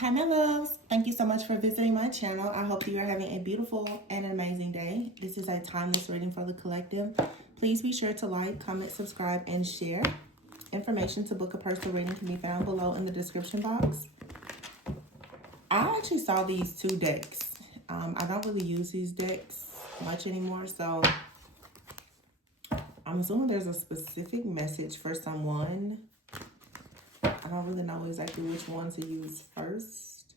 Hi, my loves. Thank you so much for visiting my channel. I hope you are having a beautiful and an amazing day. This is a timeless reading for the collective. Please be sure to like, comment, subscribe, and share. Information to book a personal reading can be found below in the description box. I actually saw these two decks. I don't really use these decks much anymore, so I'm assuming there's a specific message for someone. I don't really know exactly which one to use first.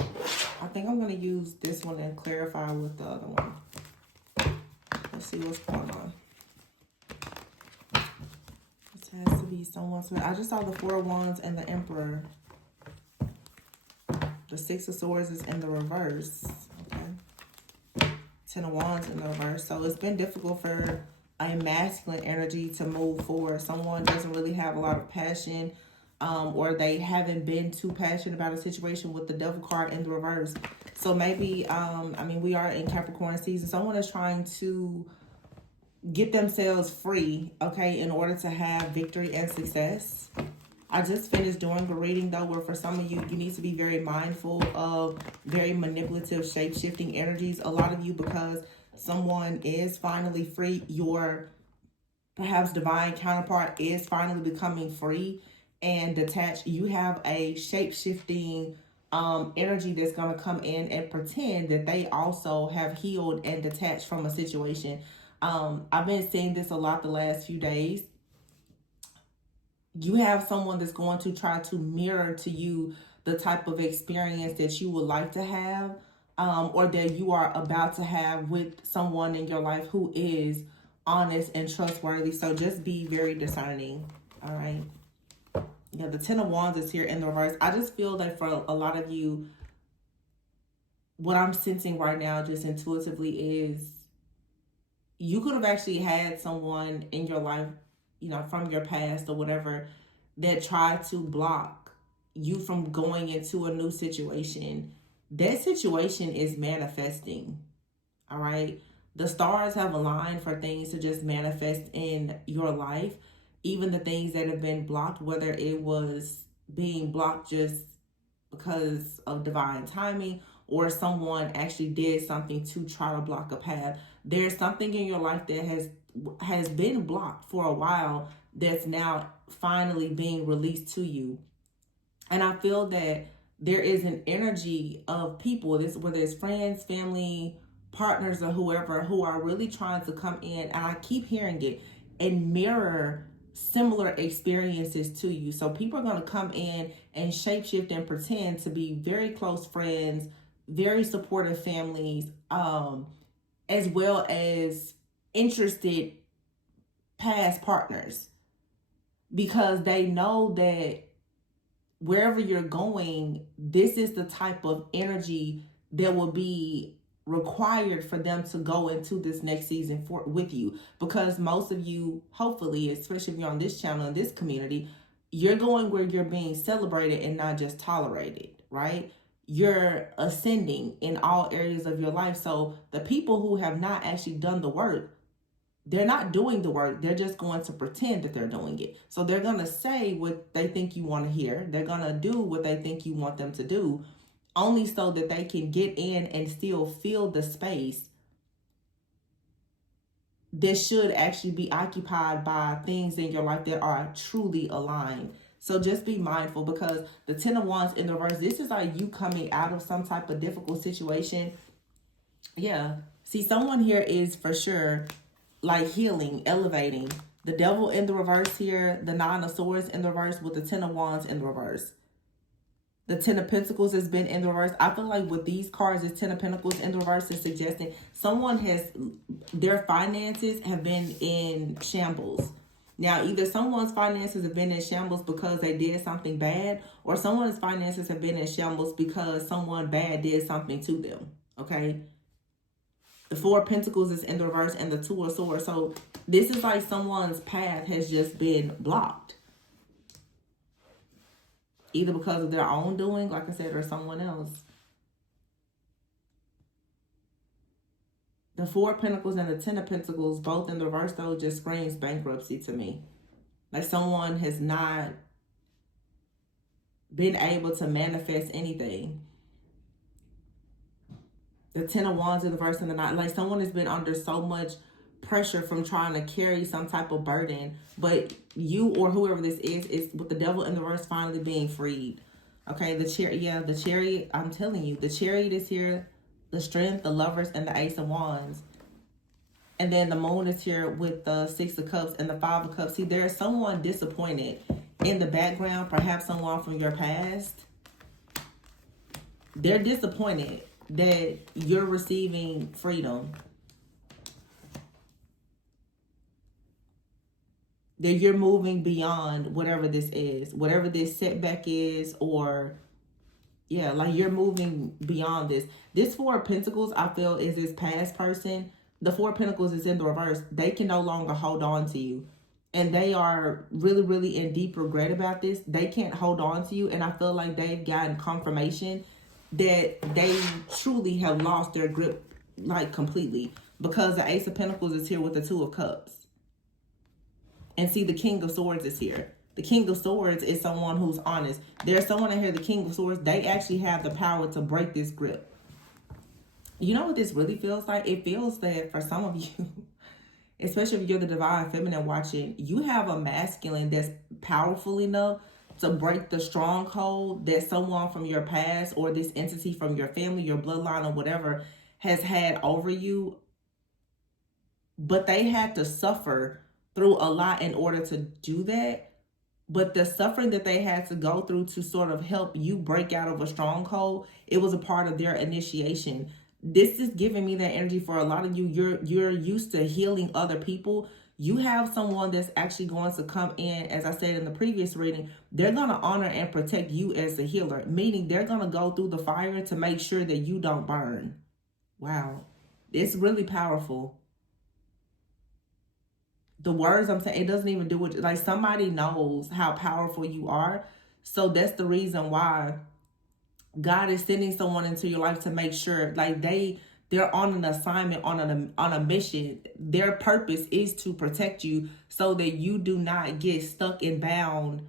I think I'm going to use this one and clarify with the other one. Let's see what's going on. This has to be someone. So I just saw the Four of Wands and the Emperor. The Six of Swords is in the reverse. Okay. Ten of Wands in the reverse. So it's been difficult for a masculine energy to move forward. Someone doesn't really have a lot of passion, or they haven't been too passionate about a situation with the Devil card in the reverse. So maybe, we are in Capricorn season. Someone is trying to get themselves free, okay, in order to have victory and success. I just finished doing a reading, though, where for some of you, you need to be very mindful of very manipulative, shape-shifting energies. A lot of you, because someone is finally free, your perhaps divine counterpart is finally becoming free and detached. You have a shape-shifting energy that's going to come in and pretend that they also have healed and detached from a situation. I've been seeing this a lot the last few days. You have someone that's going to try to mirror to you the type of experience that you would like to have, or that you are about to have with someone in your life who is honest and trustworthy. So just be very discerning. All right. Yeah, the Ten of Wands is here in the reverse. I just feel that for a lot of you, what I'm sensing right now just intuitively is you could have actually had someone in your life, from your past or whatever, that tried to block you from going into a new situation. That situation is manifesting. All right. The stars have aligned for things to just manifest in your life. Even the things that have been blocked, whether it was being blocked just because of divine timing, or someone actually did something to try to block a path. There's something in your life that has been blocked for a while that's now finally being released to you. And I feel that there is an energy of people, whether it's friends, family, partners, or whoever, who are really trying to come in, and I keep hearing it, and mirror similar experiences to you. So people are going to come in and shapeshift and pretend to be very close friends, very supportive families, as well as interested past partners, because they know that wherever you're going, this is the type of energy that will be required for them to go into this next season with you. Because most of you, hopefully, especially if you're on this channel, in this community, you're going where you're being celebrated and not just tolerated, right? You're ascending in all areas of your life. So the people who have not actually done the work, they're not doing the work. They're just going to pretend that they're doing it. So they're going to say what they think you want to hear. They're going to do what they think you want them to do, only so that they can get in and still fill the space that should actually be occupied by things in your life that are truly aligned. So just be mindful, because the Ten of Wands in the reverse, this is like you coming out of some type of difficult situation. Yeah. See, someone here is for sure like healing, elevating. The Devil in the reverse here, the Nine of Swords in the reverse with the Ten of Wands in the reverse. The Ten of Pentacles has been in the reverse. I feel like with these cards, the Ten of Pentacles in the reverse is suggesting someone their finances have been in shambles. Now, either someone's finances have been in shambles because they did something bad, or someone's finances have been in shambles because someone bad did something to them, okay? The Four of Pentacles is in the reverse, and the Two of Swords. So this is like someone's path has just been blocked, either because of their own doing, like I said, or someone else. The Four of Pentacles and the Ten of Pentacles, both in the reverse, though, just screams bankruptcy to me. Like someone has not been able to manifest anything. The 10 of Wands in the verse and the 9. Like someone has been under so much pressure from trying to carry some type of burden. But you or whoever this is with the devil in the verse finally being freed. Okay, the chariot, yeah, the chariot, I'm telling you, the chariot is here, the strength, the lovers, and the ace of wands. And then the moon is here with the 6 of cups and the 5 of cups. See, there's someone disappointed in the background, perhaps someone from your past. They're disappointed that you're receiving freedom. That you're moving beyond whatever this is, whatever this setback is, or yeah, like you're moving beyond this. This 4 of Pentacles, I feel, is this past person. The 4 of Pentacles is in the reverse. They can no longer hold on to you. And they are really, really in deep regret about this. They can't hold on to you. And I feel like they've gotten confirmation that they truly have lost their grip, like completely. Because the Ace of Pentacles is here with the 2 of Cups. And see, the King of Swords is here. The King of Swords is someone who's honest. There's someone in here, the King of Swords, they actually have the power to break this grip. You know what this really feels like? It feels that for some of you, especially if you're the divine feminine watching, you have a masculine that's powerful enough to break the stronghold that someone from your past or this entity from your family, your bloodline, or whatever has had over you. But they had to suffer through a lot in order to do that. But the suffering that they had to go through to sort of help you break out of a stronghold, it was a part of their initiation. This is giving me that energy for a lot of you. You're used to healing other people. You have someone that's actually going to come in, as I said in the previous reading, they're going to honor and protect you as a healer, meaning they're going to go through the fire to make sure that you don't burn. Wow. It's really powerful. The words I'm saying, it doesn't even do it. Like somebody knows how powerful you are. So that's the reason why God is sending someone into your life to make sure, like they're on an assignment, on a mission. Their purpose is to protect you so that you do not get stuck and bound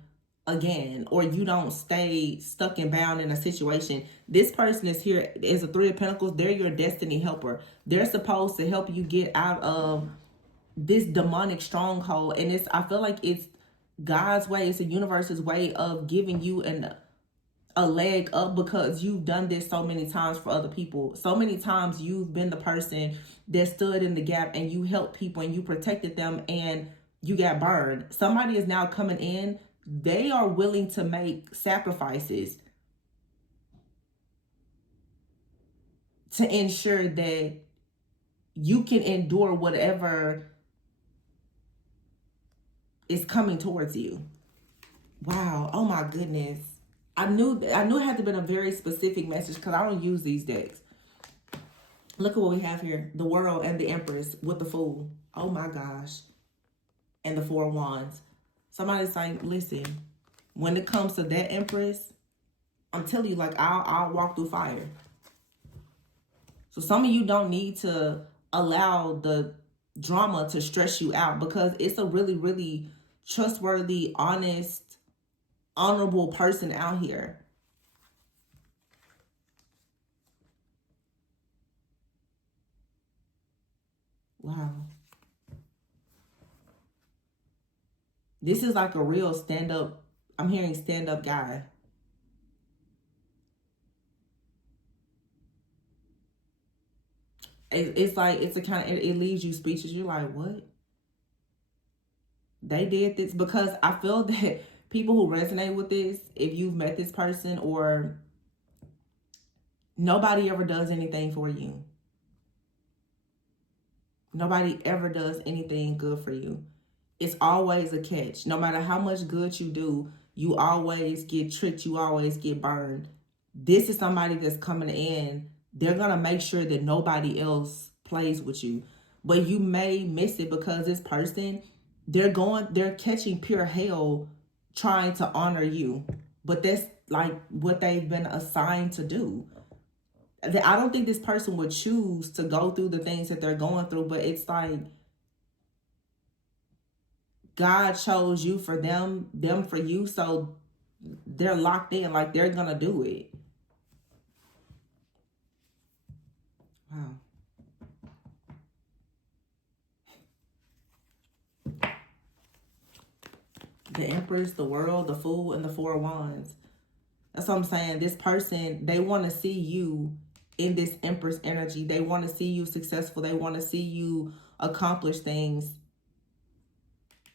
again, or you don't stay stuck and bound in a situation. This person is here as a 3 of Pentacles. They're your destiny helper. They're supposed to help you get out of this demonic stronghold. And I feel like it's God's way, it's the universe's way of giving you a leg up, because you've done this so many times for other people. So many times you've been the person that stood in the gap and you helped people and you protected them and you got burned. Somebody is now coming in. They are willing to make sacrifices to ensure that you can endure whatever is coming towards you. Wow. Oh my goodness. I knew it had to have been a very specific message, because I don't use these decks. Look at what we have here. The World and the Empress with the Fool. Oh my gosh. And the 4 of Wands. Somebody's saying, listen, when it comes to that Empress, I'm telling you, like, I'll walk through fire. So some of you don't need to allow the drama to stress you out, because it's a really, really trustworthy, honest, honorable person out here. Wow. This is like a real stand-up, I'm hearing stand-up guy. It's like, it's a kind of, it leaves you speechless. You're like, what? They did this? Because I feel that people who resonate with this, if you've met this person, or nobody ever does anything for you. Nobody ever does anything good for you. It's always a catch. No matter how much good you do, you always get tricked. You always get burned. This is somebody that's coming in. They're going to make sure that nobody else plays with you. But you may miss it, because this person, they're catching pure hell trying to honor you. But that's like what they've been assigned to do. I don't think this person would choose to go through the things that they're going through, but it's like God chose you for them for you. So they're locked in, like they're gonna do it. Wow. The Empress, the World, the Fool, and the Four of Wands. That's what I'm saying. This person, they want to see you in this Empress energy. They want to see you successful. They want to see you accomplish things.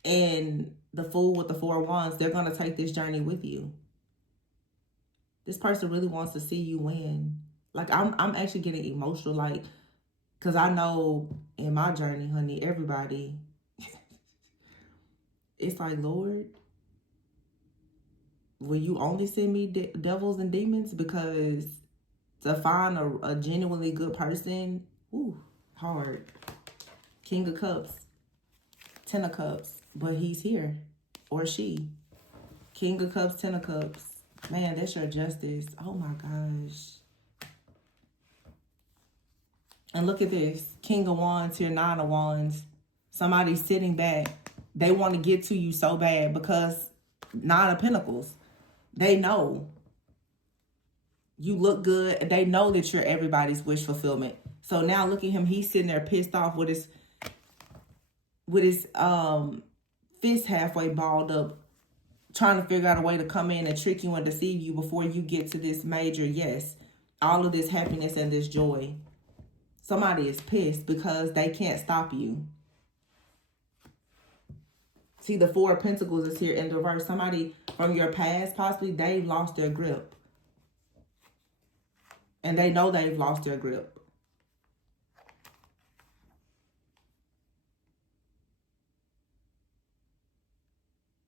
And the Fool with the Four of Wands, they're going to take this journey with you. This person really wants to see you win. Like, I'm actually getting emotional, like, because I know in my journey, honey, everybody, it's like, Lord, will you only send me devils and demons? Because to find a genuinely good person, ooh, hard. King of Cups, Ten of Cups, but he's here, or she. King of Cups, Ten of Cups. Man, that's your justice. Oh my gosh. And look at this. King of Wands here, Nine of Wands. Somebody's sitting back. They want to get to you so bad because Nine of Pentacles. They know. You look good. They know that you're everybody's wish fulfillment. So now look at him. He's sitting there pissed off with his fist halfway balled up, trying to figure out a way to come in and trick you and deceive you before you get to this major yes. All of this happiness and this joy. Somebody is pissed because they can't stop you. See, the Four of Pentacles is here in the reverse. Somebody from your past, possibly, they've lost their grip. And they know they've lost their grip.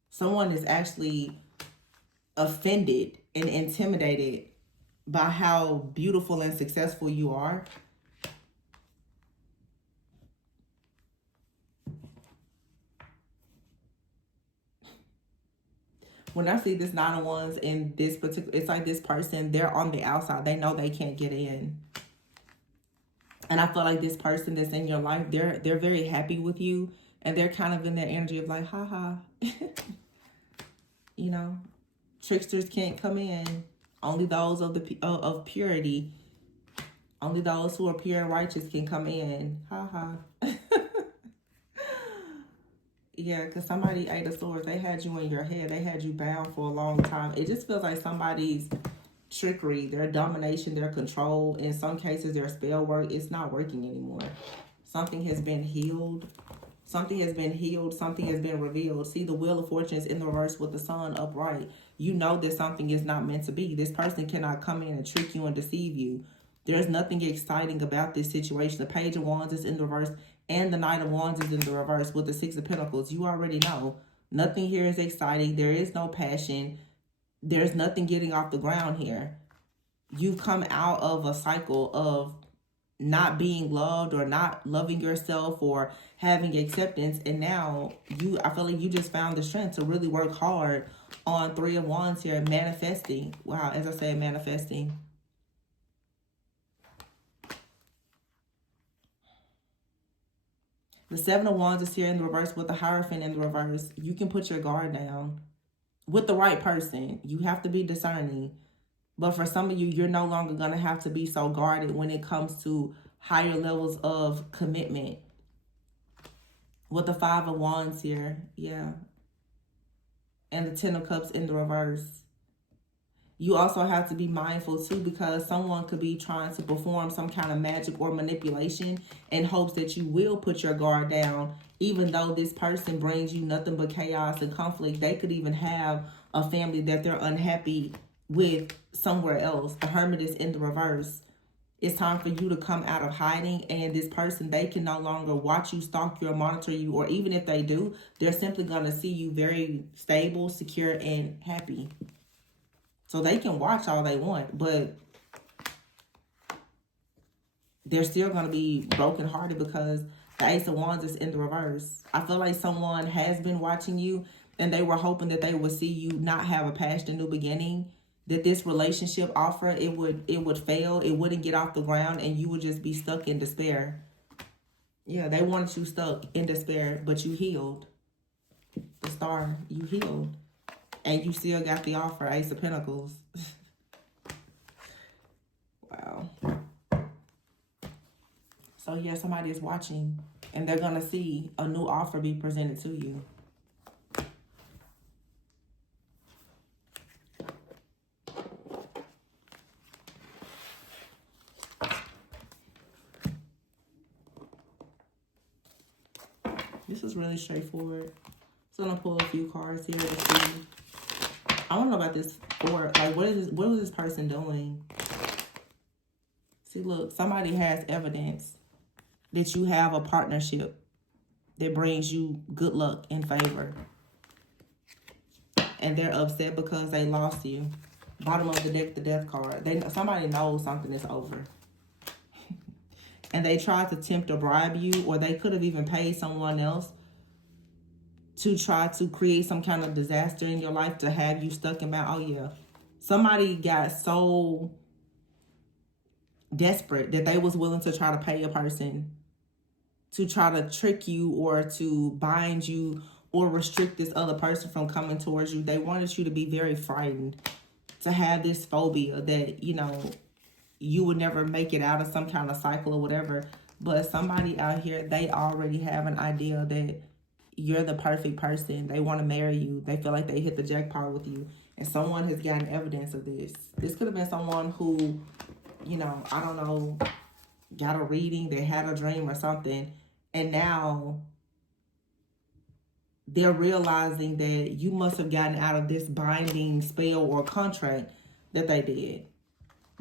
Someone is actually offended and intimidated by how beautiful and successful you are. When I see this Nine of Wands in this particular, it's like this person, they're on the outside. They know they can't get in. And I feel like this person that's in your life, they're very happy with you. And they're kind of in their energy of like, haha. You know, tricksters can't come in. Only those of purity. Only those who are pure and righteous can come in. Haha. Yeah, because somebody ate a sword. They had you in your head. They had you bound for a long time. It just feels like somebody's trickery, their domination, their control. In some cases, their spell work, it's not working anymore. Something has been healed. Something has been healed. Something has been revealed. See, the Wheel of Fortune is in the reverse with the Sun upright. You know that something is not meant to be. This person cannot come in and trick you and deceive you. There's nothing exciting about this situation. The Page of Wands is in the reverse and the Knight of Wands is in the reverse with the Six of Pentacles. You already know. Nothing here is exciting. There is no passion. There's nothing getting off the ground here. You've come out of a cycle of not being loved or not loving yourself or having acceptance. And now I feel like you just found the strength to really work hard on Three of Wands here, manifesting. Wow, as I said, manifesting. The Seven of Wands is here in the reverse with the Hierophant in the reverse. You can put your guard down with the right person. You have to be discerning. But for some of you, you're no longer going to have to be so guarded when it comes to higher levels of commitment. With the Five of Wands here. Yeah. And the Ten of Cups in the reverse. You also have to be mindful too, because someone could be trying to perform some kind of magic or manipulation in hopes that you will put your guard down, even though this person brings you nothing but chaos and conflict. They could even have a family that they're unhappy with somewhere else. The Hermit is in the reverse. It's time for you to come out of hiding, and this person, they can no longer watch you, stalk you, or monitor you, or even if they do, they're simply going to see you very stable, secure, and happy. So they can watch all they want, but they're still going to be brokenhearted because the Ace of Wands is in the reverse. I feel like someone has been watching you and they were hoping that they would see you not have a past and new beginning, that this relationship offer, it would fail, it wouldn't get off the ground, and you would just be stuck in despair. Yeah, they wanted you stuck in despair, but you healed. The Star, you healed. And you still got the offer, Ace of Pentacles. Wow. So yeah, somebody is watching and they're going to see a new offer be presented to you. This is really straightforward. So I'm going to pull a few cards here to see. I don't know about this for, like, what was this person doing? See, look, somebody has evidence that you have a partnership that brings you good luck and favor. And they're upset because they lost you. Bottom of the deck, the death card. Somebody knows something is over. And they tried to tempt or bribe you, or they could have even paid someone else to try to create some kind of disaster in your life to have you stuck in bound. Oh, yeah. Somebody got so desperate that they was willing to try to pay a person to try to trick you or to bind you or restrict this other person from coming towards you. They wanted you to be very frightened, to have this phobia that, you know, you would never make it out of some kind of cycle or whatever. But somebody out here, they already have an idea that you're the perfect person. They want to marry you. They feel like they hit the jackpot with you. And someone has gotten evidence of this. This could have been someone who, you know, I don't know, got a reading, they had a dream or something. And now they're realizing that you must have gotten out of this binding spell or contract that they did.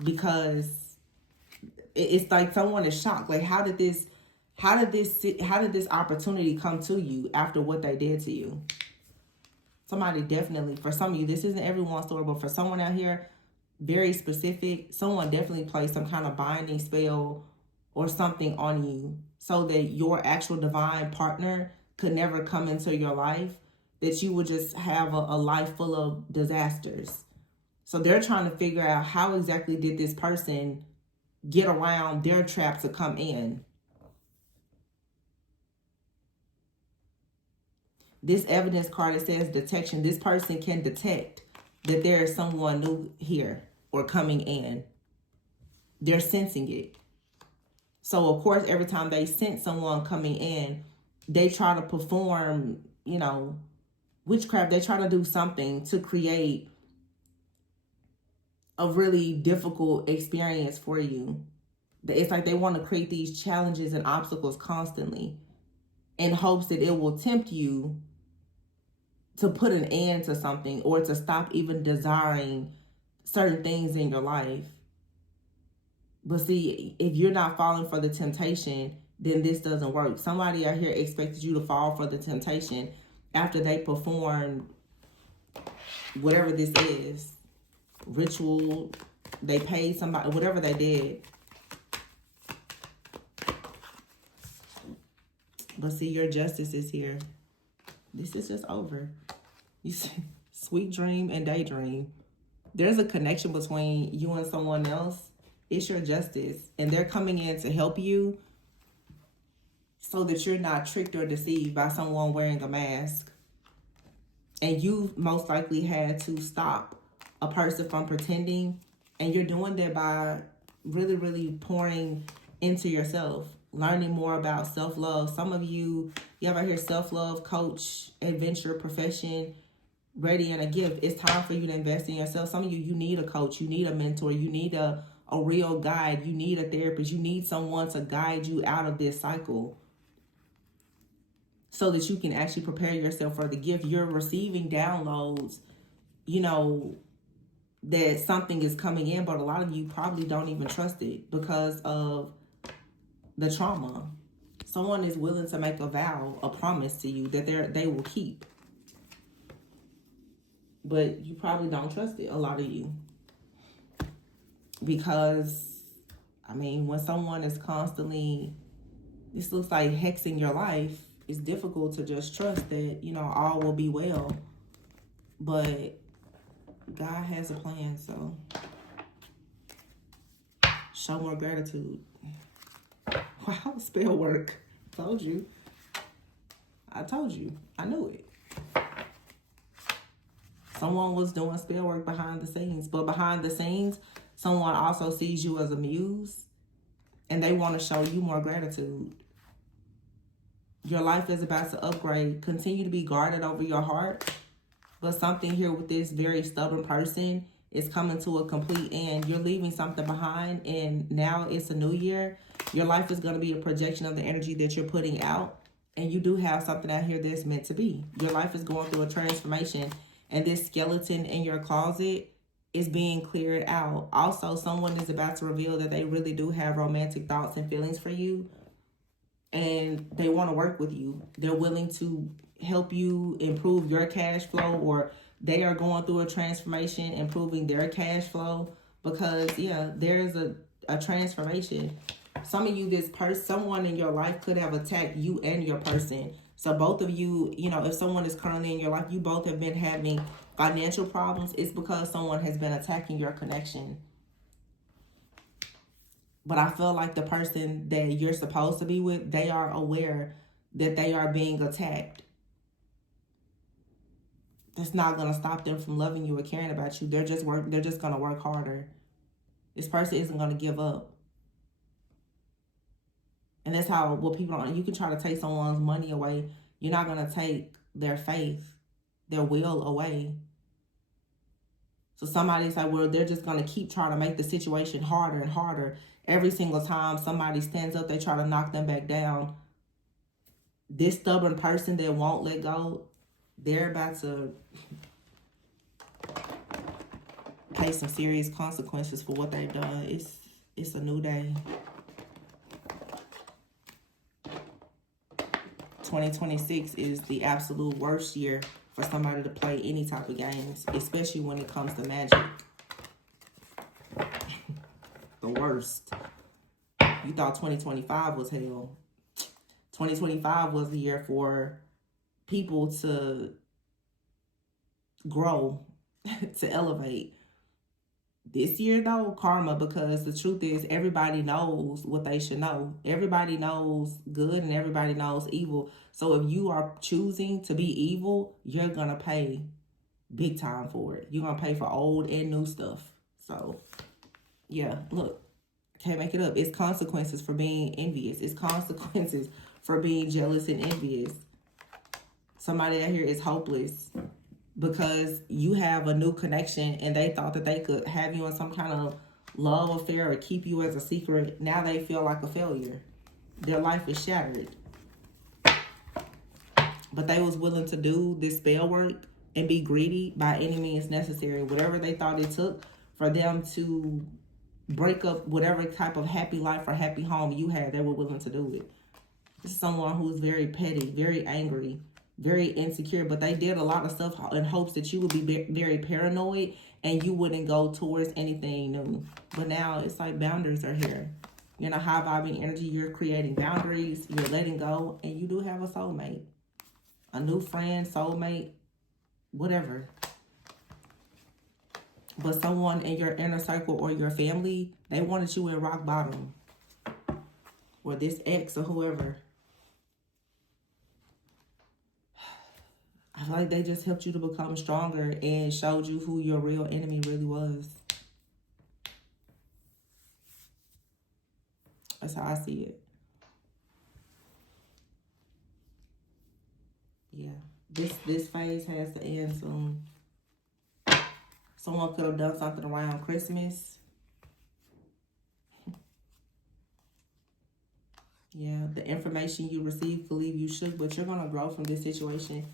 Because it's like someone is shocked. Like, how did this opportunity come to you after what they did to you? Somebody definitely, for some of you, this isn't everyone's story, but for someone out here, very specific, someone definitely placed some kind of binding spell or something on you so that your actual divine partner could never come into your life, that you would just have a life full of disasters. So they're trying to figure out how exactly did this person get around their trap to come in. This evidence card, it says detection. This person can detect that there is someone new here or coming in. They're sensing it. So, of course, every time they sense someone coming in, they try to perform, you know, witchcraft. They try to do something to create a really difficult experience for you. It's like they want to create these challenges and obstacles constantly in hopes that it will tempt you to put an end to something or to stop even desiring certain things in your life. But see, if you're not falling for the temptation, then this doesn't work. Somebody out here expected you to fall for the temptation after they performed whatever this is. Ritual, they paid somebody, whatever they did. But see, your justice is here. This is just over. You see, sweet dream and daydream. There's a connection between you and someone else. It's your justice. And they're coming in to help you so that you're not tricked or deceived by someone wearing a mask. And you most likely had to stop a person from pretending. And you're doing that by really, really pouring into yourself. Learning more about self-love. Some of you have out here self-love, coach, adventure, profession, ready and a gift. It's time for you to invest in yourself. Some of you need a coach. You need a mentor. You need a real guide. You need a therapist. You need someone to guide you out of this cycle so that you can actually prepare yourself for the gift. You're receiving downloads, you know, that something is coming in, but a lot of you probably don't even trust it because of the trauma. Someone is willing to make a vow, a promise to you that they will keep. But you probably don't trust it, a lot of you. Because, I mean, when someone is constantly, this looks like hexing your life, it's difficult to just trust that, you know, all will be well. But God has a plan, so show more gratitude. Wow, spell work. Told you. I told you. I knew it. Someone was doing spell work behind the scenes. But behind the scenes, someone also sees you as a muse. And they want to show you more gratitude. Your life is about to upgrade. Continue to be guarded over your heart. But something here with this very stubborn person is coming to a complete end. You're leaving something behind, and now it's a new year. Your life is going to be a projection of the energy that you're putting out. And you do have something out here that's meant to be. Your life is going through a transformation. And this skeleton in your closet is being cleared out. Also, someone is about to reveal that they really do have romantic thoughts and feelings for you. And they want to work with you. They're willing to help you improve your cash flow, or they are going through a transformation, improving their cash flow, because yeah, there is a transformation. Some of you, someone in your life could have attacked you and your person. So both of you, if someone is currently in your life, you both have been having financial problems. It's because someone has been attacking your connection. But I feel like the person that you're supposed to be with, they are aware that they are being attacked. That's not going to stop them from loving you or caring about you. They're just going to work harder. This person isn't going to give up. And that's how, what people don't, you can try to take someone's money away. You're not going to take their faith, their will away. So somebody's like, well, they're just going to keep trying to make the situation harder and harder. Every single time somebody stands up, they try to knock them back down. This stubborn person that won't let go, they're about to pay some serious consequences for what they've done. It's a new day. 2026 is the absolute worst year for somebody to play any type of games, especially when it comes to magic. The worst. You thought 2025 was hell. 2025 was the year for people to grow, to elevate. This year, though, karma, because the truth is everybody knows what they should know. Everybody knows good and everybody knows evil. So if you are choosing to be evil, you're going to pay big time for it. You're going to pay for old and new stuff. So, yeah, look, can't make it up. It's consequences for being envious. It's consequences for being jealous and envious. Somebody out here is hopeless because you have a new connection and they thought that they could have you in some kind of love affair or keep you as a secret. Now they feel like a failure. Their life is shattered. But they was willing to do this spell work and be greedy by any means necessary. Whatever they thought it took for them to break up whatever type of happy life or happy home you had, they were willing to do it. This is someone who's very petty, very angry, very insecure, but they did a lot of stuff in hopes that you would be very paranoid and you wouldn't go towards anything new. But now it's like boundaries are here. You're in a high vibing energy. You're creating boundaries. You're letting go. And you do have a soulmate. A new friend, soulmate, whatever. But someone in your inner circle or your family, they wanted you in rock bottom. Or this ex or whoever. I feel like they just helped you to become stronger and showed you who your real enemy really was. That's how I see it. Yeah. This phase has to end soon. Someone could have done something around Christmas. Yeah, the information you received could leave you shook, but you're going to grow from this situation.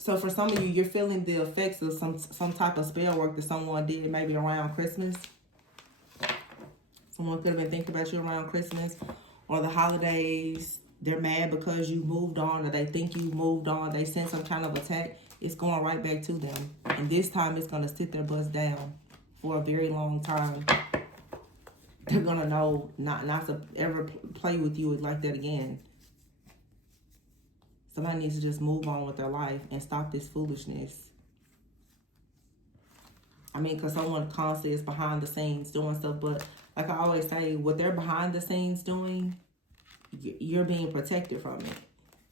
So for some of you, you're feeling the effects of some type of spell work that someone did maybe around Christmas. Someone could have been thinking about you around Christmas or the holidays. They're mad because you moved on or they think you moved on. They sent some kind of attack. It's going right back to them. And this time it's going to sit their butts down for a very long time. They're going to know not to ever play with you like that again. Somebody needs to just move on with their life and stop this foolishness. I mean, because someone constantly is behind the scenes doing stuff. But like I always say, what they're behind the scenes doing, you're being protected from it.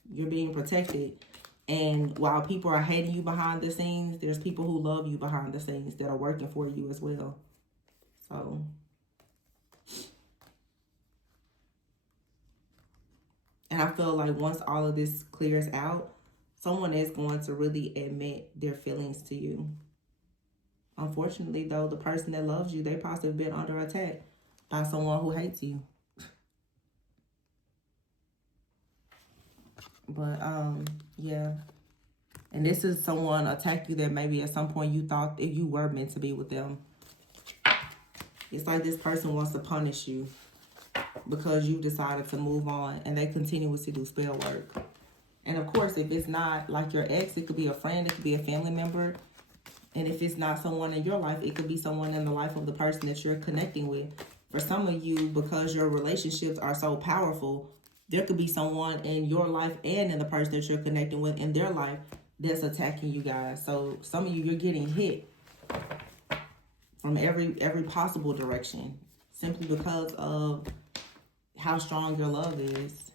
You're being protected. And while people are hating you behind the scenes, there's people who love you behind the scenes that are working for you as well. So, and I feel like once all of this clears out, someone is going to really admit their feelings to you. Unfortunately, though, the person that loves you, they possibly been under attack by someone who hates you. But, yeah. And this is someone attack you that maybe at some point you thought if you were meant to be with them. It's like this person wants to punish you because you decided to move on, and they continuously do spell work. And of course, if it's not like your ex, it could be a friend, it could be a family member. And if it's not someone in your life, it could be someone in the life of the person that you're connecting with. For some of you, because your relationships are so powerful, there could be someone in your life and in the person that you're connecting with in their life that's attacking you guys. So some of you, you're getting hit from every possible direction simply because of how strong your love is.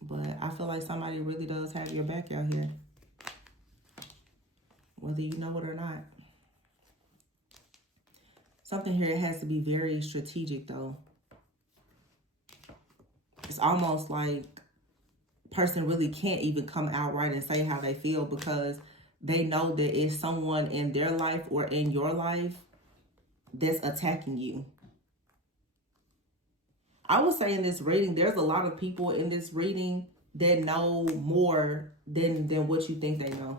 But I feel like somebody really does have your back out here, whether you know it or not. Something here has to be very strategic, though. It's almost like person really can't even come outright and say how they feel because they know that it's someone in their life or in your life that's attacking you. I would say in this reading, there's a lot of people in this reading that know more than what you think they know.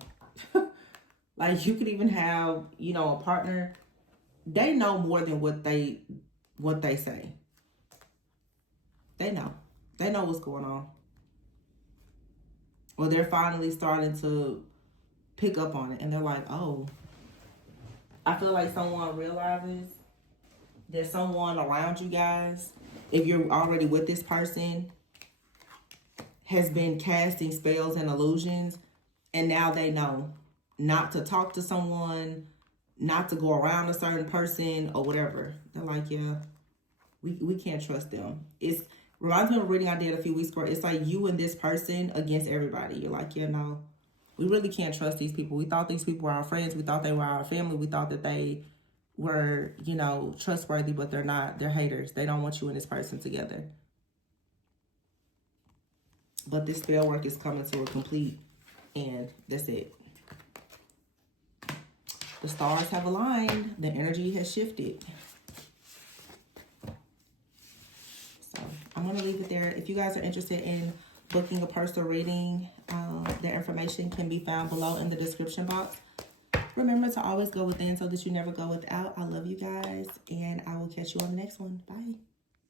Like you could even have, you know, a partner. They know more than what they say. They know. They know what's going on. Or they're finally starting to pick up on it. And they're like, oh. I feel like someone realizes that someone around you guys, if you're already with this person, has been casting spells and illusions. And now they know not to talk to someone, not to go around a certain person or whatever. They're like, yeah, we can't trust them. It's reminds me of a reading I did a few weeks ago. It's like you and this person against everybody. You're like, yeah, no, we really can't trust these people. We thought these people were our friends. We thought they were our family. We thought that they were, you know, trustworthy, but they're not. They're haters. They don't want you and this person together. But this spell work is coming to a complete end. That's it. The stars have aligned. The energy has shifted. So I'm going to leave it there. If you guys are interested in booking a personal reading, the information can be found below in the description box. Remember to always go within so that you never go without. I love you guys, and I will catch you on the next one. Bye.